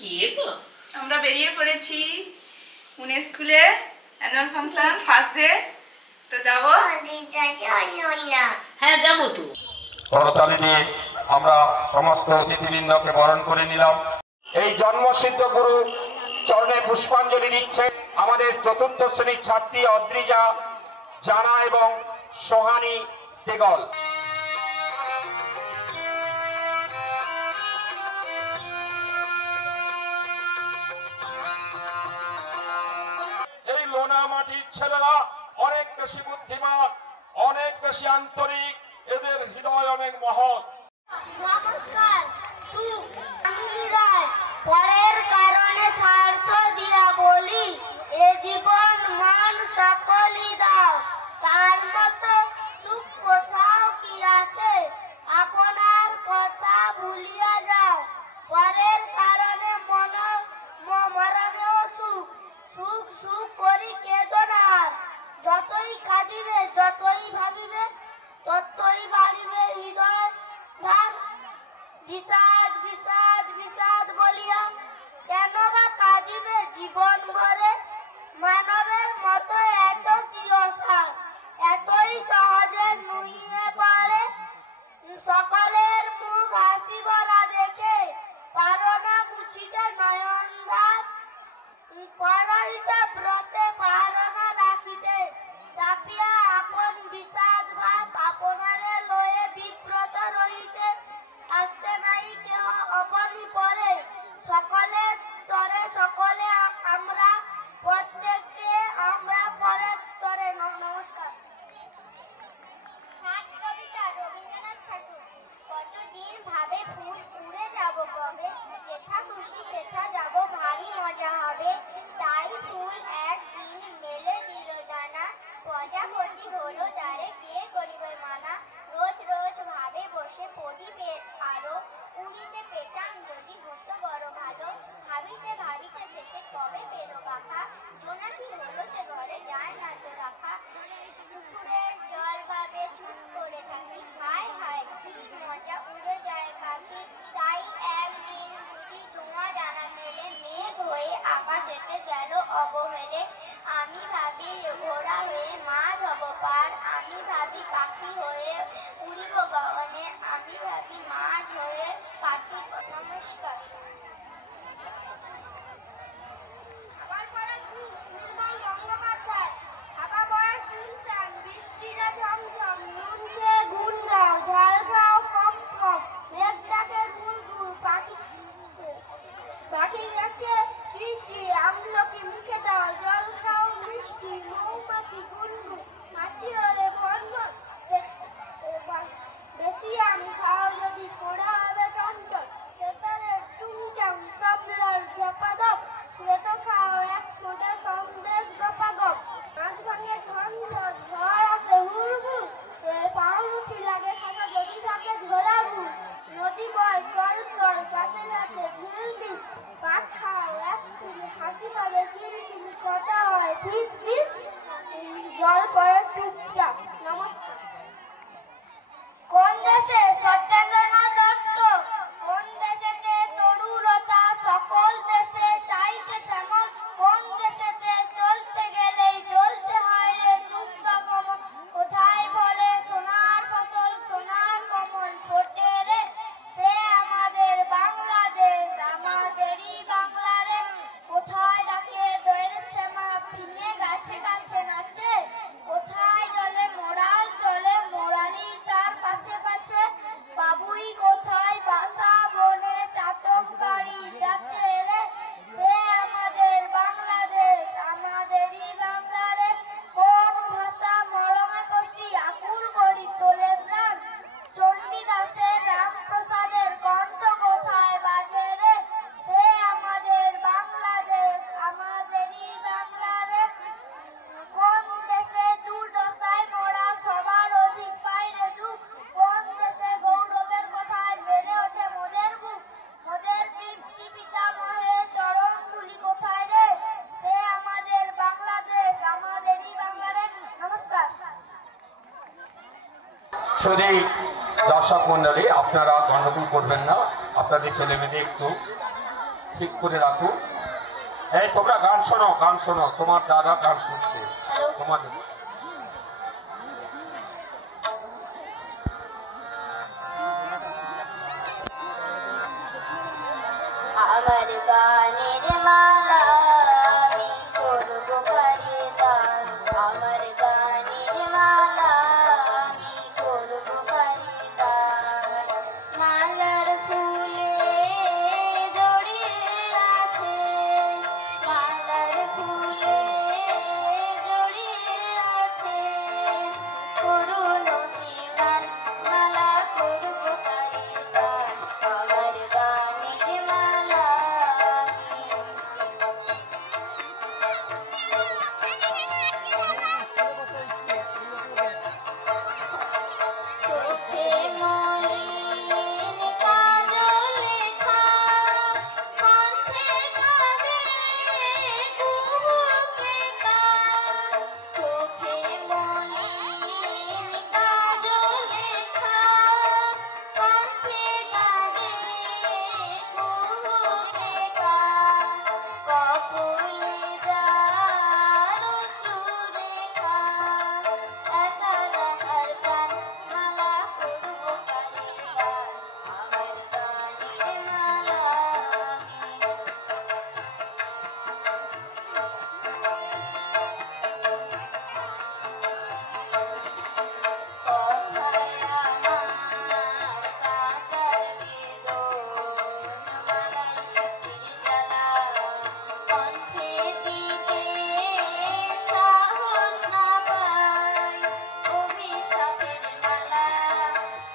কি গো আমরা বেরিয়ে পড়েছি পুনে স্কুলে অ্যানুয়াল ফাংশন ফার্স্ট ডে তো যাব হ্যাঁ যাবো তো করতালি দিয়ে আমরা সমস্ত অতিথিবৃন্দকে বরণ করে নিলাম। এই জন্মসিদ্ধ গুরু চরণে পুষ্পাঞ্জলি দিচ্ছে আমাদের চতুর্থ শ্রেণীর ছাত্রী অদ্রিজা জানা এবং সোহানী দেগল। এই লোনা মাটির ছেলেরা অনেক বেশি বুদ্ধিমান, অনেক বেশি আন্তরিক, এদের হৃদয় অনেক মহৎ। নমস্কার। পরের কারণে স্বার্থ দিয়া বলি এ জীবন মন সকলই দাও, তার মতো সুখ কোথাও কি আছে, আপনার কথা ভুলিয়া যাও। পরের কারণে মরণেও সুখ, সুখ সুখ করি কেদনার, যতই কাঁদিবে যতই ভাবিবে ততই বাড়িবে হৃদয় ভার। বিষাদ বিষাদ বিষাদ বলিয়া কেন বা কাঁদিবে জীবন ভরে, মানবের মতো এত কি অসার, এতই সহজে নুইয়ে পড়ে। সকলের মুখ হাসি ভরা দেখে পারো না মুছিতে নয়ন ধার, পরহিত ব্রতে পারো না রাখিতে চাপিয়া আপন বিষাদ ভাব, আপনারে লয়ে বিব্রত রহিতে আসতে নাই কেহ অবনি পরে। সকলের তরে সকলে আমরা, প্রত্যেককে আমরা পরের তরে। নমস্কার। কবিতা রবীন্দ্রনাথ ঠাকুর। কতদিন ভাবে ফুল উড়ে যাব কবে, যেথা খুশি সেথা যাব ভারী মজা হবে। তাই ফুল একদিন মেলে দিল দানা, প্রজাপতি হলো তারে কে করিবে মানা। রোজ রোজ ভাবে বসে পড়িবে আরো, উড়িতে পেটান যদি হতো বড় ভালো। ভাবিতে ভাবিতে শেষে কবে পেল বাঁকা, জোনাকি হলো সে ঘরে যায় না তো রাখা। পুকুরের জল ভাবে চুপ করে থাকি, হায় হায় কি মজা উড়ে যায় পাখি। তাই একদিন বুঝি ধোঁয়া ডানা মেলে, মেঘ হয়ে আকাশেতে গেল অবহেলে। আমি ভাবি ঘোড়া হয়ে মাছ হব পার, আমি ভাবি পাখি হয়ে উড়িব গগনে, আমি ভাবি মাছ হয়ে কাটিব। নমস্কার। আমার পড়া নির্মল গঙ্গোপাধ্যায়। থাকা বয়স শুনছেন, বৃষ্টিরা ঝমঝম, নুন খেয়ে গুণ গাও, ঝাল খাও কম কম, মেঘ ডাকে গুল গুল, পাখি গাছে বৃষ্টি, আমলকি মুখে দাও, জল খাও মিষ্টি, মৌমাছি গুনগুন, মাছি হলে ঘন ঘন, বেশি আম খাও যদি পোড়া হবে চঞ্চল, সেতারে টুংটাং তবলার জপাদব, শ্বেত খাও এক ফোঁটা সন্দেশ গপাগপ। মাছ ভাঙে ঝন ঝন, ঝড় আসে হুড় হুড়, পাউরুটি লাগে থাকা যদি থাকে ঝোলা ভুল। নদী বয় চল চল, গাছে গাছে ঝিল ঝিল, পাট খাও এক চিনি, হাসি পাবে চিরচিনি, কথা হয় ফিস ফিস, জল পড়ে চুপচাপ। নমস্কার। কোন দেশে সত্যেন্দ্রনাথ দত্ত, কোন দেশেতে তরুলতা, সকল দেশে চাইতে তেমন, কোন দেশেতে চলতে গেলেই চলতে হয় রে যুক্ত কমন। কোথায় বলে সোনার ফসল সোনার কমল ফোটে রে, সে আমাদের বাংলাদেশ, আমাদেরই বাংলা রে। কোথায় ডাকে দোয়েল শ্যামা পিনে গাছে গাছে নাচে, কোথায় জলে মোরাল চলে মোরালি তার পাশে পাশে, বাবুই কোথায় বাসা বনে চাতক বাড়ি যাচ্ছে রে, সে আমাদের বাংলাদেশ, আমাদেরই বাংলা রে। কোন ভাষা মরমে কষি আকুল করি তোলে প্রাণ, চণ্ডীদাসের রামপ্রসাদের কণ্ঠ কোথায় বাজে রে, সে আমাদের বাংলাদেশ, আমাদেরই বাংলা রে। কোন দেশে দুর্দশায় মোরা সবার অধিক পাইরে দুঃখ, কোন দেশে গৌরবের কথায় বেড়ে ওঠে মোদের বুক, মোদের পিতৃ পিতামহের চরণ ধুলি কোথায় রে, সে আমাদের বাংলাদেশ, আমাদেরই বাংলা রে। নমস্কার। শুধু দর্শক মন্ডলী, আপনারা গন্ডগোল করবেন না, আপনাদের ছেলে মেয়েদের একটু ঠিক করে রাখো। এই তোমরা গান শোনো, তোমার দাদা গান শুনছে তোমাদের। আমার গানের মালা আমি করব খরিদার, আমার গানের মালা আমি করব খরিদার। মালার ফুলে জড়িয়ে আছে, মালার ফুলে জড়িয়ে আছে করুণ বিমান, মালা করব খরিদার, আমার গানের মালা চোখে মলিন কাজল লেখা, কণ্ঠে কাঁদে কুহুকে কার। চোখে মলিন কাজল লেখা, কণ্ঠে কাঁদে কুহুকে কার। কপলে যার অশ্রুরেখা, একা রাখার গান মালা করব খরিদার, আমার গানের মালা কথায় আমার কাটার বেদন, মালায় সুখের জ্বালা, কণ্ঠে দিতে সাহস না পাই অভিশাপের মালা।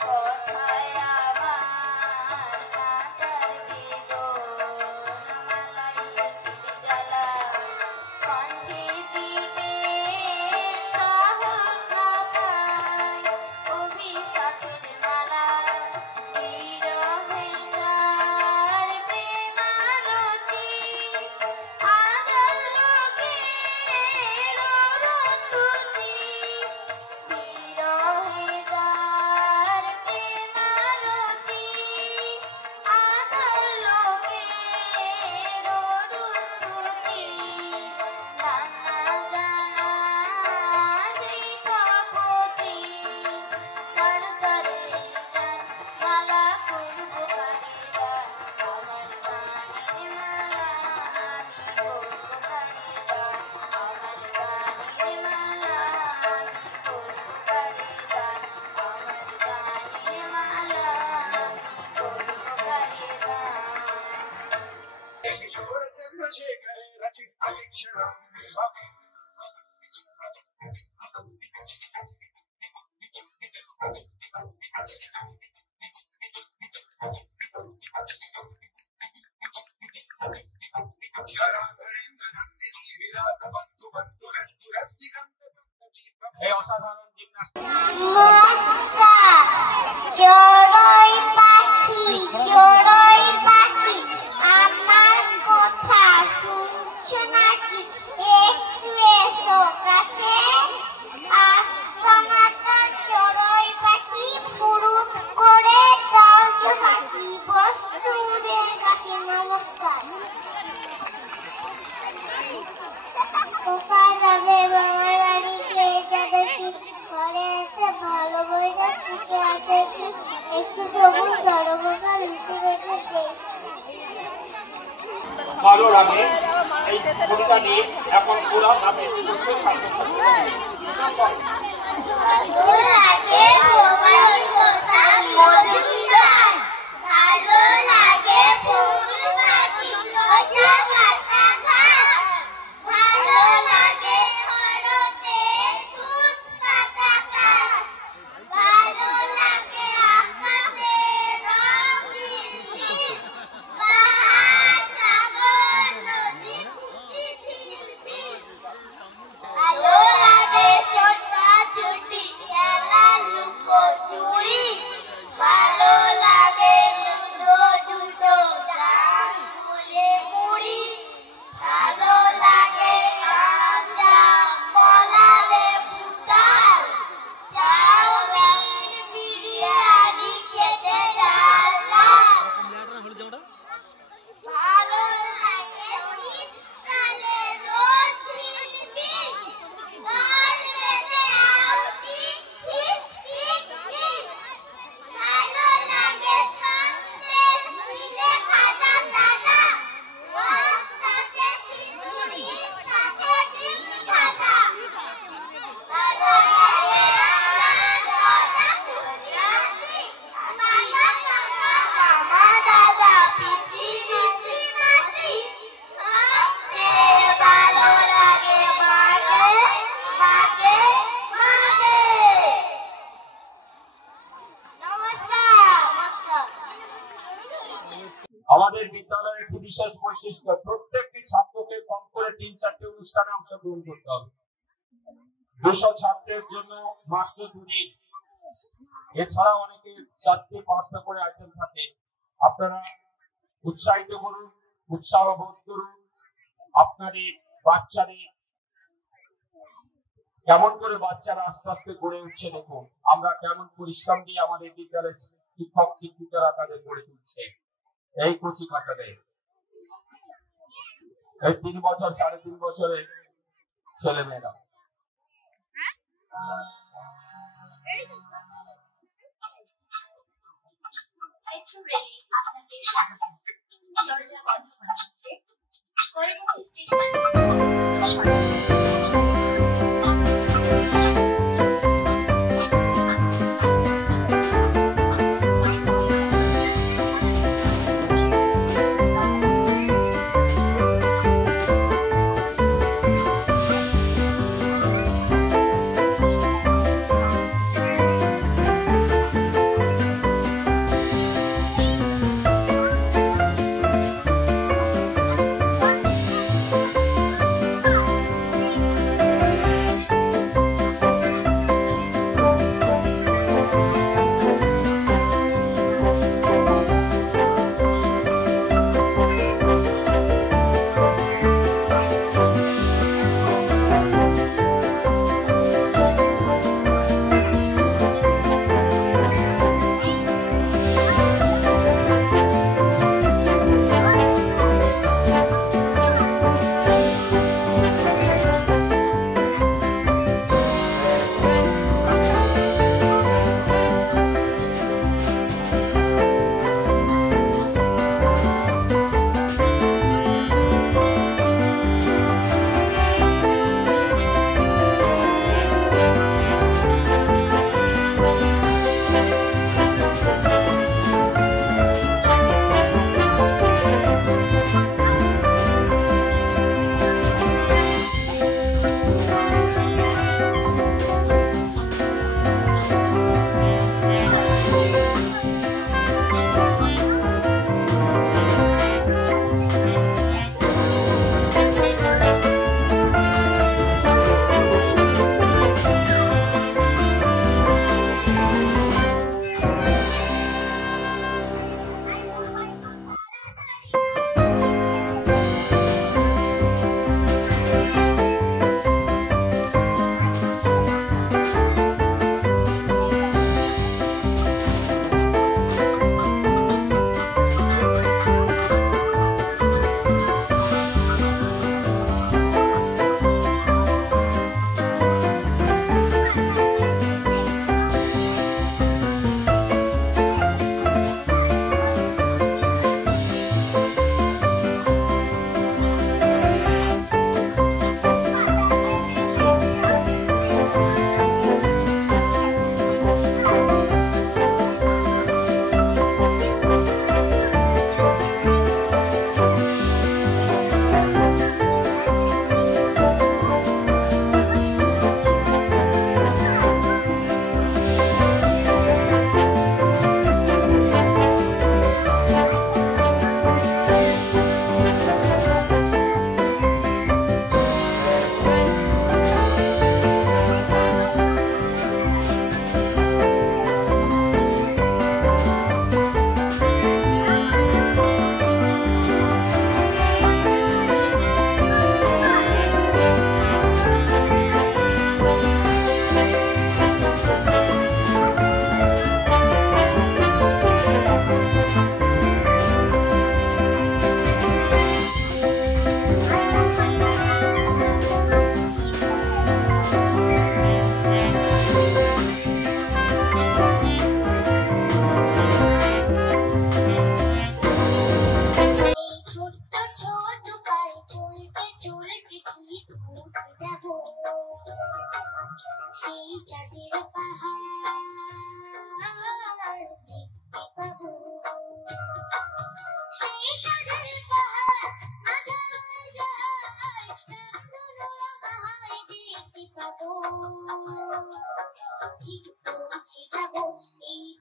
কথায় আমার কাটার বেদন, মালায় সুখের জ্বালা, কণ্ঠে দিতে সাহস না পাই অভিশাপের মালা। বিরহে যার প্রেমারতি, আঁধার লোকের রতুতি। বিরহে যার প্রেমারতি, আঁধার লোকের রতুতি। নানা জানা কৃতপতি, তার তরে গান মালা করব খরিদার, আমার গানের মালা আমি করব খরিদার, আমার গানের মালা আমি করব খরিদার, আমার গানের মালা আমি করব খরিদার। এই অসাধারণ জিমনাস্ট মস্তা চড়ুই পাখি, চড়ুই পাখি, আমার কথা শুনছো নাকি? একটু এসো কাছে। আস্তানাটা চড়ুই পাখি, ফুরুত করে দরজ পাখি বস্তুদের কাছে নমস্কার। কোথায় যাবে বাবার বাড়িতে যাবে কি? ঘরে এসে ভালো বইটা শিখে আছে কি? একটু তবু সরবটা লিখে রেখে দেই। ভালো লাগে এই কবিতা নিয়ে এখন পুরা আবৃত্তি করছে ছাত্রছাত্রীরা। ভালো লাগে তোমার কথা মজুমদার, ভালো লাগে ফুল পাখি লতা পাতা ঘাস, ভালো লাগে খরতে দুধ পাতা কাশ, ভালো লাগে আকাশে রং ঝিলমিল, পাহাড় সাগর নদী খুশি ঝিলমিল, ভালো লাগে ছোটাছুটি খেলা লুকোচুরি, ভালো বিশেষ বৈশিষ্ট্য, প্রত্যেকটি ছাত্রকে কম করে 3-4টি অনুষ্ঠানে অংশগ্রহণ করতে হবে। 200 ছাত্রের জন্য মাত্র 2 দিন। এছাড়া অনেকে 4টি-5টা করে আইটেম থাকে। আপনারা উৎসাহিত করুন, উৎসাহ বোধ করুন। আপনারই বাচ্চাদের কেমন করে বাচ্চারা আস্তে আস্তে গড়ে উঠছে দেখুন। আমরা কেমন পরিশ্রম দিয়ে আমাদের বিদ্যালয়ের শিক্ষক শিক্ষিকারা তাদের গড়ে তুলছে। এই কচি কাঁচাদের এই 3 বছর 3.5 বছরের ছেলে মেয়েরা। মেট্রো রেলে আপনাদের স্বাগত। দরজা বন্ধ করা হচ্ছে। পরবর্তী স্টেশন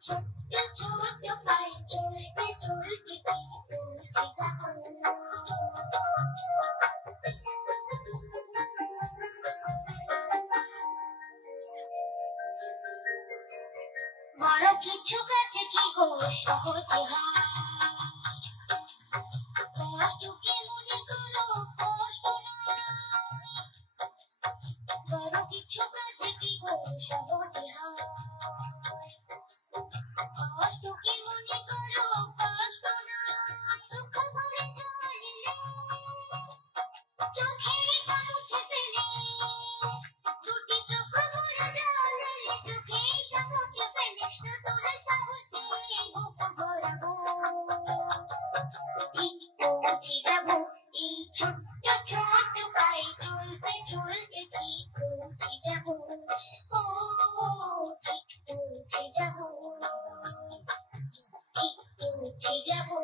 ছোট্ট ছোট্ট পায়ে চলতে চলতে পৌঁছে যাব। বড় কিছু কাজ কি গো সহজে হয় কষ্টকে মনে করো কষ্ট নয় বড় কিছু কাজ কি গো সহজে হয় কষ্টকে মনে করো কষ্ট নয় চোখ ভরে জল চোখে মুছে ফেলে দুটি চোখ ভরে জল চোখে মুছে ফেলে নতুন সাহসে বুক ভরাবো ঠিক পৌঁছে যাবো এই ছোট্ট ছোট্ট পায়ে চলতে চলতে ঠিক পৌঁছে যাবো ও ঠিক পৌঁছে যাবো ঠিক পৌঁছে যাবো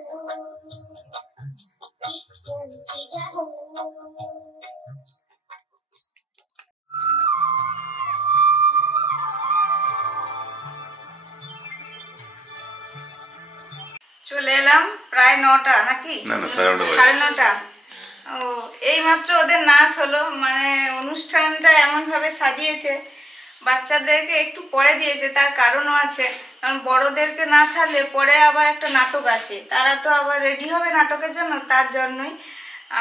ঠিক পৌঁছে যাবো চলে এলাম প্রায় 9টা নাকি না না 9:30 9:30 ও এইমাত্র ওদের নাচ হলো মানে অনুষ্ঠানটা এমন ভাবে সাজিয়েছে বাচ্চাদেরকে একটু পরে দিয়েছে তার কারণও আছে কারণ বড়দেরকে না ছাড়লে পরে আবার একটা নাটক আছে তারা তো আবার রেডি হবে নাটকের জন্য তার জন্যই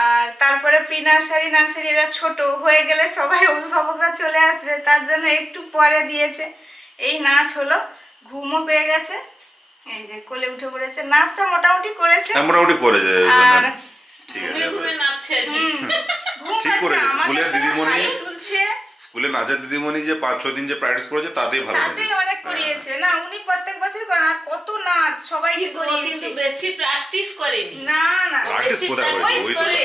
আর তারপরে প্রি নার্সারি এরা ছোট হয়ে গেলে সবাই অভিভাবকরা চলে আসবে তার জন্য একটু পরে দিয়েছে এই নাচ হলো ঘুমও পেয়ে গেছে এই যে কোলে উঠে পড়েছে নাচটা মোটামুটি করেছে মোটামুটি করে যায় আর ঠিক আছে নাচছে ঘুম ঠিক করে পাচ্ছে, স্কুলের আমাদের তো দিদিমণি হাই তুলছে স্কুলে নাচের দিদিমণি যে 5-6 দিন যে প্র্যাকটিস করেছে তাতেই ভালো তাতে হয়েছে অনেক করিয়েছে না উনি প্রত্যেক বছর করেন আর কত নাচ সবাইকে করিয়েছে কিন্তু বেশি প্র্যাকটিস করেনি না না প্র্যাকটিস কোথায় ওই হয়েছে ওই তো স্কুলে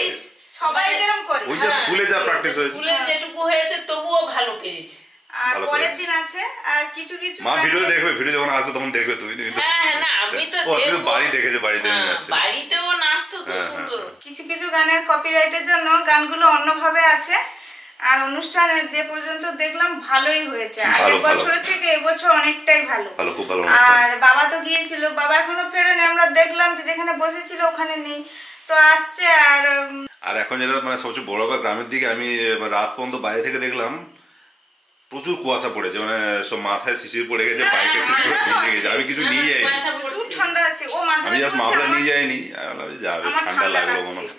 সবাই যেরকম করে ওই যে স্কুলে যা প্র্যাকটিস হয়েছে স্কুলে যেটুকু হয়েছে তবুও ভালো পেরেছে আর ভালো পরের করেছে। দিন আছে আর কিছু কিছু মা ভিডিও গানে- দেখবে ভিডিও যখন আসবে তখন দেখবে তুমি কিন্তু হ্যাঁ না আমি তো ও তুমি দেখবো। বাড়ি দেখেছো বাড়িতে হ্যাঁ, নিয়ে যাচ্ছে বাড়িতেও নাচতো তো হ্যাঁ, সুন্দর কিছু কিছু গানের কপিরাইটের জন্য গানগুলো অন্যভাবে আছে আর অনুষ্ঠানে যে পর্যন্ত দেখলাম ভালোই হয়েছে আগের ভালো, ভালো। বছরের থেকে এবছর অনেকটাই ভালো ভালো খুব ভালো অনুষ্ঠান আর বাবা তো গিয়েছিল বাবা এখনো ফেরেনি আমরা দেখলাম যে যেখানে বসেছিল ওখানে নেই তো আসছে আর আর এখন যেটা মানে সবচেয়ে বড় কথা গ্রামের দিকে আমি রাত পর্যন্ত বাইরে থেকে দেখলাম প্রচুর কুয়াশা পড়েছে মানে সব মাথায় শিশির পড়ে গেছে বাইকে সিট পুরো ভিজে গেছে আমি কিছু নিয়ে যাইনি পয়সা প্রচুর পড়ছে। ঠান্ডা আছে ও মাঝে আমি মাঝে জাস্ট বলছে মাফলার আমার- নিয়ে যাইনি আমি বললাম যে যাবে আমার ঠান্ডা লাগলো লাগছে। মনে হয়।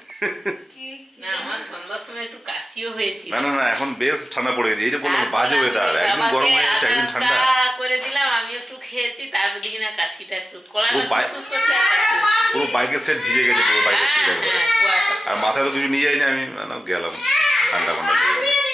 কি- না আমার সন্ধ্যার সময় একটু কাশিও হয়েছিল না না না এখন বেশ ঠান্ডা পড়ে গেছে এই যে বললাম বাজে ওয়েদার একদিন গরম হয়ে যাচ্ছে একদিন ঠান্ডা চা করে দিলাম আমি একটু খেয়েছি তারপর দিকে না কাশিটা একটু কলা ও বাই- কুসকুস করছে আর কাশি হচ্ছে। পুরো বাইকের সেট ভিজে গেছে পুরো বাইকের সেট হ্যাঁ, হ্যাঁ, কুয়াশা। আর মাথায় তো কিছু নিয়ে যাইনি আমি মানে গেলাম ঠান্ডা ঠান্ডা লেগে গেছে।